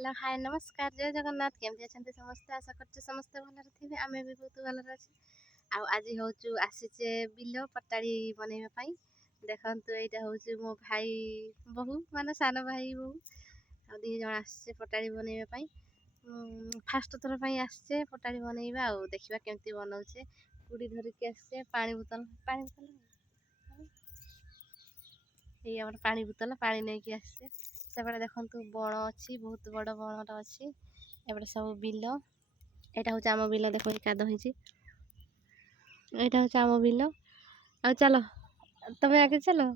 Hello hi नमस्कार जय जगन्नाथ केमती अच्छा समस्ते आशा कर समस्ते भलरे थे आम भी बहुत भलरे अच्छे आज हूँ आसीचे बिल पटाड़ी बनवाई देखु यहाँ हूँ मो भाई बहु मान सान भाई बहु आ दी जन आसे पटाड़ी बनवाई फास्ट थर पर आसचे पटाड़ी बनवा आ देखा केमती बनाऊे कुड़ी धरिकी आसचे पानी बोतल ये आम पानी बोतल पा नहीं आसचे सेपटे देखु बण अच्छी बहुत बड़ बणटा अच्छी एपटे सब बिल यहाँ हूँ आम बिल देख काद हो यहाँ हूँ आम बिल आ चलो तुम्हें आगे चलो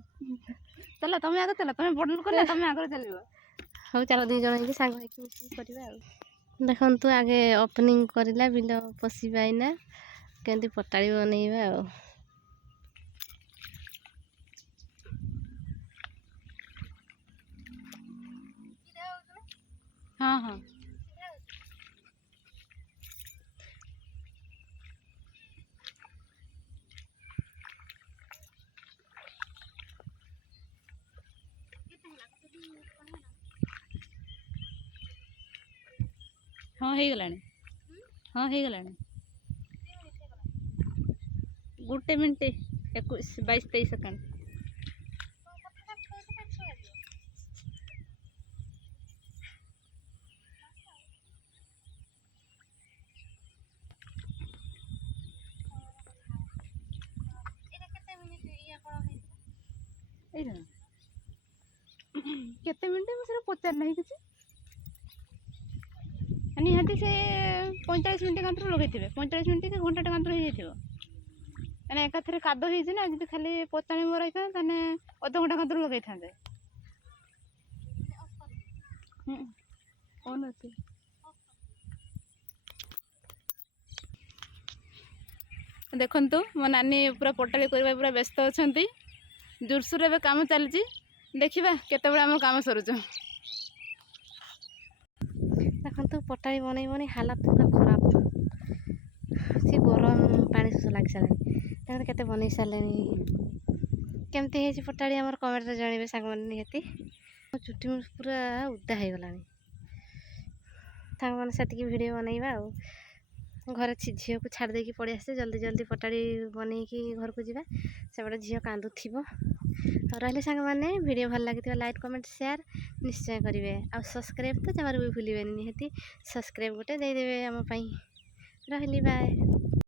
चलो तुम आगे चलो तुम बड़ लोक ना तुम आगे चलो हाँ चलो दी जन सांग करवा देखु आगे ओपनिंग करला बिल पशिबा ना केमती पटाड़ी बनइबा आ हाँ हाँ हाँ हो गलानी हाँ हो गलानी गोटे मिनट 21-22 सेकेंड केते मिनट मुझे पचार ना किसी निहाती से 45 मिनट कांतर लगे 45 मिनट कि घंटा कांतर हो जाए एकाथरे काद हो जी खाली पचाणी मोर रही अध घंटा कांतर लगे था कौन अच्छे देखु मो नानी पूरा पटाड़ी करने पूरा व्यस्त अच्छा जोरसोर ए कम चलती देखा केत आम कम सरुच देखु पटाड़ी बनई बनी हालत पूरा खराब सी गरम पानी शोष लग सारे केते बनई सारे केमती है पटाड़ी आम कमेंट जानवे सांग मैंने निहती चुटी पूरा उदा हो गला सांग मैंने से भिड बनइबा घर झील को छाड़ देकी पड़े आसे जल्दी जल्दी पटाड़ी बनईकी घर को जावा से झील कांदु रही सांग मैंने वीडियो भल लगी लाइक कमेंट शेयर निश्चय करेंगे आ सब्सक्राइब तो जमार भी भूलें निहाती सब्सक्राइब गोटे देदेवे आम रही बाय।